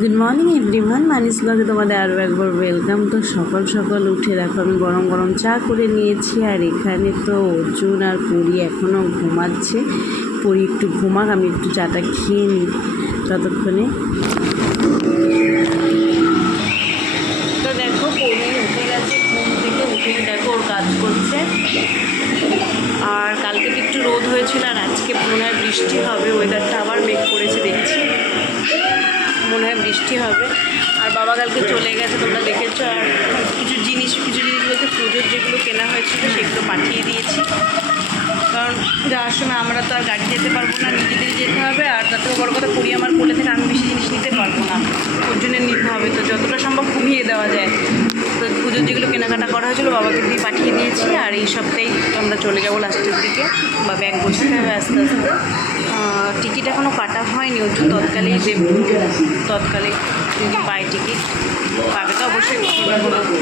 Good morning everyone, মানিস ব্লগে তোমাদের আরও একবার ওয়েলকাম। তো সকাল সকাল উঠে দেখো আমি গরম গরম চা করে নিয়েছি। আর এখানে তো অর্জুন আর পরি এখনও ঘুমাচ্ছে। পরি একটু ঘুমাক, আমি একটু চাটা খেয়ে নিই ততক্ষণে। তো দেখো পরি উঠে গেছে ঘুম থেকে, উঠে দেখো ওর কাজ করছে। আর কালকে তো একটু রোদ হয়েছিল, আর আজকে মনে হয় বৃষ্টি হবে। ওয়েদারটা আবার মেঘ করেছে দেখছি, মনে হয় বৃষ্টি হবে। আর বাবা কালকে চলে গেছে, তোমরা দেখেছো। আর কিছু জিনিস বলতে পুজোর যেগুলো কেনা হয়েছিল সেগুলো পাঠিয়ে দিয়েছি, কারণ যাওয়ার সময় আমরা তো আর গাড়ি যেতে পারবো না, নিজেদের যেতে হবে। আর তার থেকে বড় কথা, পরি আমার কোলে থেকে আমি বেশি জিনিস নিতে পারবো না, ওর জন্য নিতে হবে। তো যতটা সম্ভব কমিয়ে দেওয়া যায়। তো পুজোর যেগুলো কেনাকাটা করা হয়েছিলো বাবাকে দিয়ে পাঠিয়ে দিয়েছি। আর এই সপ্তাহেই আমরা চলে যাবো লাস্টের দিকে, বা ব্যাগ গোছাতে হবে আস্তে আস্তে। টিকিট এখনও কাটা হয়নি, ওর জন্য তৎকালেই দেব, তৎকালে যদি পাই টিকিট, পাবে তো অবশ্যই ঘোষণা করবো।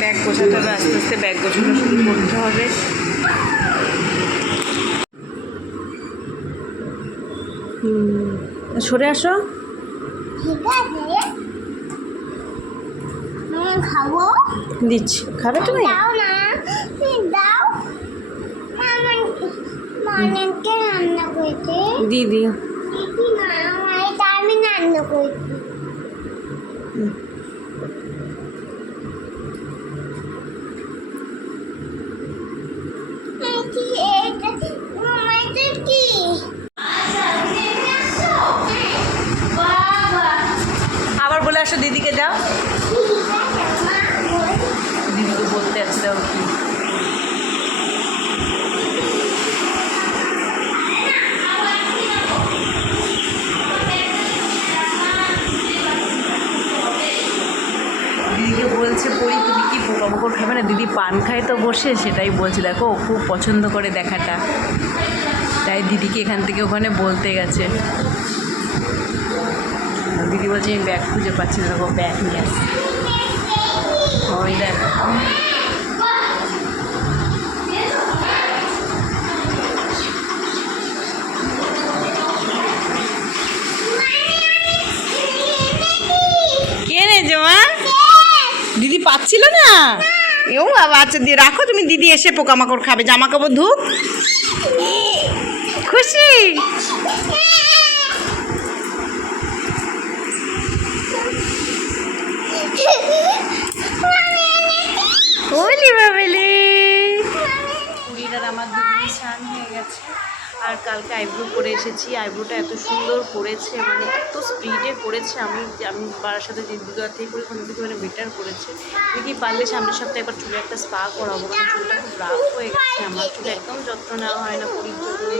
ব্যাগ গোছাতে হবে আস্তে আস্তে, ব্যাগ গোছানো শুরু করতে হবে। সরে আসো, খাবো দিচ্ছি, খাবে তুমি? দাও না, দাও। মানেকে রান্না করেছে দিদি, দিদি না, এটা আমি রান্না করেছি। আবার বলে আসো দিদিকে, যাও। দিদিকে বলতে আছে, দাও কি দিদিকে বলছে পরি তুমি কি পোকামাকড় খাবে না? দিদি পান খায় তো বসে, সেটাই বলছে। দেখো ও খুব পছন্দ করে দেখাটা, তাই দিদিকে এখান থেকে ওখানে বলতে গেছে। দিদি বলছে আমি ব্যাগ খুঁজে পাচ্ছি না, দেখো ব্যাগ নিয়ে আসছি। ওই দেখ, কে এনেছো মা? দিদি পাচ্ছিল না। ও বাবা, আচ্ছা দিয়ে রাখো তুমি, দিদি এসে পোকামাকড় খাবে। জামা কাপড় ধুক, খুশি। বলি বাবলি, পুরীটার আমার দুদিন স্নান হয়ে গেছে। আর কালকে আইব্রো করে এসেছি, আইব্রোটা এত সুন্দর করেছে, মানে এত স্পিডে করেছে। আমি বাড়ার সাথে যে দুবার থেকে করি ওখান থেকে মানে বেটার করেছে। দেখি পারলে সামনের সপ্তাহে একবার চুলে একটা স্পা করাবো, কারণ চুলটা খুব রাফ হয়ে গেছে আমার। চুলে একদম যত্ন নেওয়া হয় না পুরীর জন্যে।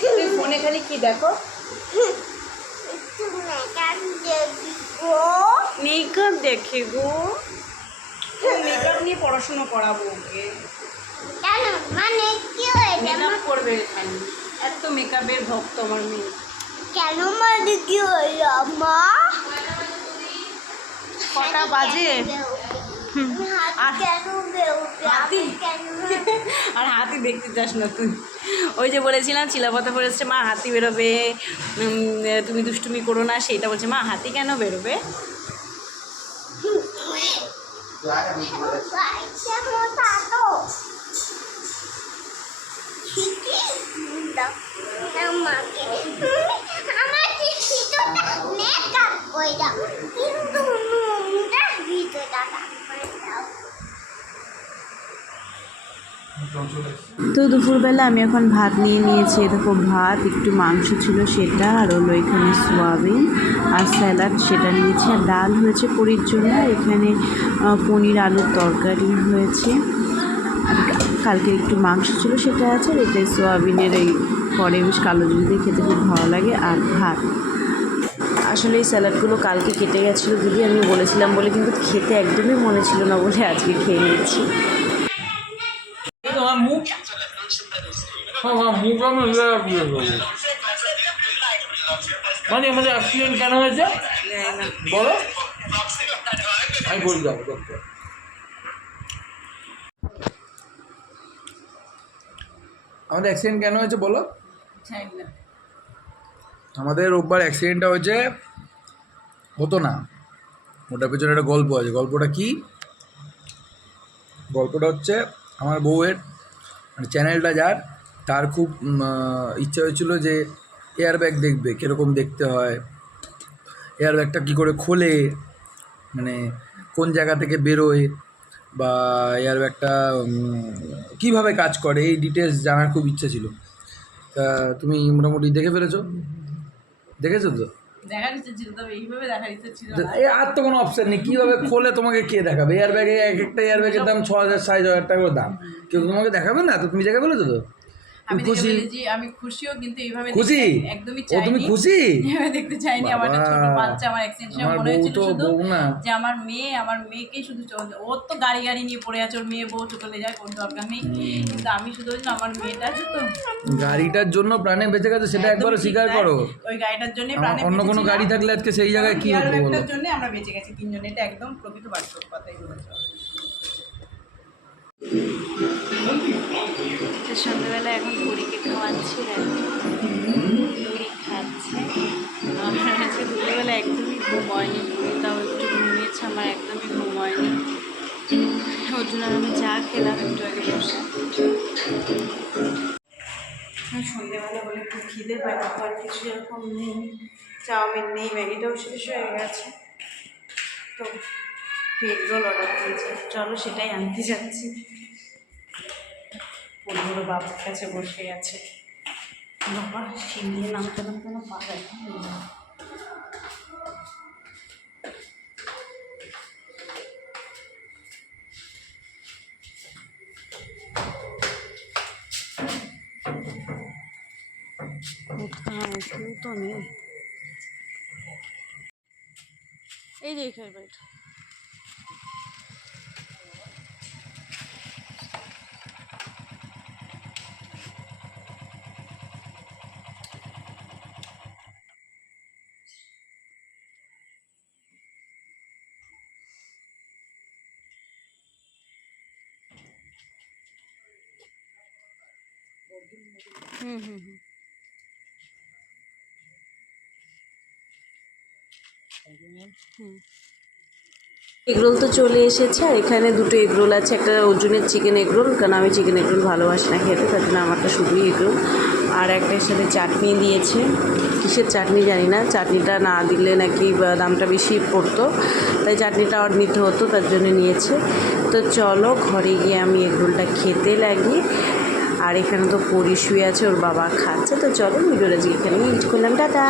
তুমি ফোনে খালি কি দেখো? মেকআপ দেখে গো, মেকআপ নিয়ে পড়াশোনা করাবো ওকে। কেন মানে কি হয়েছে? মেকআপ করবে খালি, এত মেকআপের ভক্ত আমার মেয়ে। কেন মানে কি হইল মা? কটা বাজে? আর হাতি দেখতে চাস না তুই? ওই যে বলেছিলাম চিলাপাতা পড়েছে, মা হাতি বেরোবে, তুমি দুষ্টুমি করো না। সেইটা বলছে মা হাতি কেন বেরোবে? তো দুপুরবেলা আমি এখন ভাত নিয়ে নিয়েছি। দেখো ভাত, একটু মাংস ছিল সেটা, আর হলো এখানে সোয়াবিন আর স্যালাড সেটা নিয়েছি। আর ডাল হয়েছে পুরীর জন্য, এখানে পনির আলুর তরকারি হয়েছে। আর কালকে একটু মাংস ছিল সেটা আছে। আর এটাই সোয়াবিনের এই পরে বেশ কালো জিরে দিয়ে খেতে খুব ভালো লাগে। আর ভাত, আসলে এই স্যালাডগুলো কালকে কেটে গেছিলো দিদি, আমি বলেছিলাম বলে, কিন্তু খেতে একদমই মনে ছিল না বলে আজকে খেয়ে নিচ্ছি। মুখ মানে আমাদের অ্যাক্সিডেন্ট কেন হয়েছে জানি না। বলো, আমি বলে যাবো ডক্টর। আমাদের অ্যাক্সিডেন্ট কেন হয়েছে বলো? জানি না। আমাদের রোববার অ্যাক্সিডেন্টটা হয়েছে, হতো না, ওটার পেছনে একটা গল্প আছে। গল্পটা কি? গল্পটা হচ্ছে আমার বউয়ের মানে চ্যানেলটা যার, তার খুব ইচ্ছা হয়েছিল যে এয়ার ব্যাগ দেখবে, কীরকম দেখতে হয়, এয়ার ব্যাগটা কী করে খোলে, মানে কোন জায়গা থেকে বেরোয়, বা এয়ার ব্যাগটা কীভাবে কাজ করে, এই ডিটেলস জানার খুব ইচ্ছা ছিল। তা তুমি মোটামুটি দেখে ফেলেছো? দেখেছো তো? দেখার ইচ্ছে ছিল, তবে এইভাবে দেখার ইচ্ছে ছিল না। এই আর তো কোনো অপশন নেই, কীভাবে খোলে তোমাকে কে দেখাবে? এয়ার ব্যাগে এক একটা এয়ার ব্যাগের দাম 6,000 7,000 টাকা করে দাম, কেউ তোমাকে দেখাবে না। তো তুমি দেখে ফেলেছো তো? আমি খুশি? দেখে ফেলেছি, আমি খুশিও, কিন্তু এইভাবে খুশি? একদমই ও চাইনি। তুমি খুশি? এইভাবে দেখতে চাইনি। আমার একটা ছোট বাবা, বাচ্চা, আমার অ্যাক্সিডেন্ট আমার মনে বউ হয়েছিল তো শুধু বউ না। যে আমার মেয়েকেই শুধু ওর তো গাড়ি নিয়ে পড়ে আছে, ওর মেয়ে বউ চলে যায়, কোনো দরকার নেই। কিন্তু আমি শুধু ওই যে আমার মেয়েটা আছে তো, গাড়িটার জন্য প্রাণে বেঁচে গেছে, সেটা একদমই একবারও ঠিক স্বীকার তাই। করো। ওই গাড়িটার জন্য আমার প্রাণে অন্য কোনো গাড়ি থাকলে আজকে সেই জায়গায় কি হতো বলো? গাড়িটার জন্য আমরা বেঁচে গেছি তিনজন, এটা একদম প্রকৃত বাস্তব কথাই বলেছো। সন্ধ্যাবেলা এখন পুরীকে খাওয়াচ্ছিলেন, পুরি খাচ্ছে। আমার আজকে দুপুরবেলা একদমই ঘুম হয়নি, পুরিটাও একটু ঘুমিয়েছে, আমার একদমই ঘুম হয়নি। ওর জন্য আমি চা খেলাম একটু আগে বসে। সন্ধ্যেবেলা বলে একটু খিদে পায়, আর কিছু এরকম নেই, চাউমিন নেই, ম্যাগিটাও শেষ হয়ে গেছে, তো এগ রোল অর্ডার দিয়েছি, চলো সেটাই আনতে যাচ্ছি। পুরো বাবার কাছে বসে আছে, বাবা সিঁড়ি নামতে নামতে না পা ব্যথা হয়ে যায়। কোথায় কেউ তো নেই, এই যে এখানে বাড়িটা। হুম হুম হুম। এগরোল তো চলে এসেছে, আর এখানে দুটো এগরোল আছে, একটা অর্জুনের চিকেন এগরোল, কারণ আমি চিকেন এগরোল ভালোবাসি না খেতে, তার জন্য আমারটা শুধুই এগরোল। আর একটার সাথে চাটনি দিয়েছে, কিসের চাটনি জানি না, চাটনিটা না দিলে নাকি দামটা বেশি পড়তো, তাই চাটনিটা আর নিতে হতো, তার জন্য নিয়েছে। তো চলো ঘরে গিয়ে আমি এগরোলটা খেতে লাগি। আর এখানে তো পরি শুয়ে আছে, ওর বাবা খাচ্ছে। তো চলো ভিডিওটা এখানে এডিট করলাম, টাটা।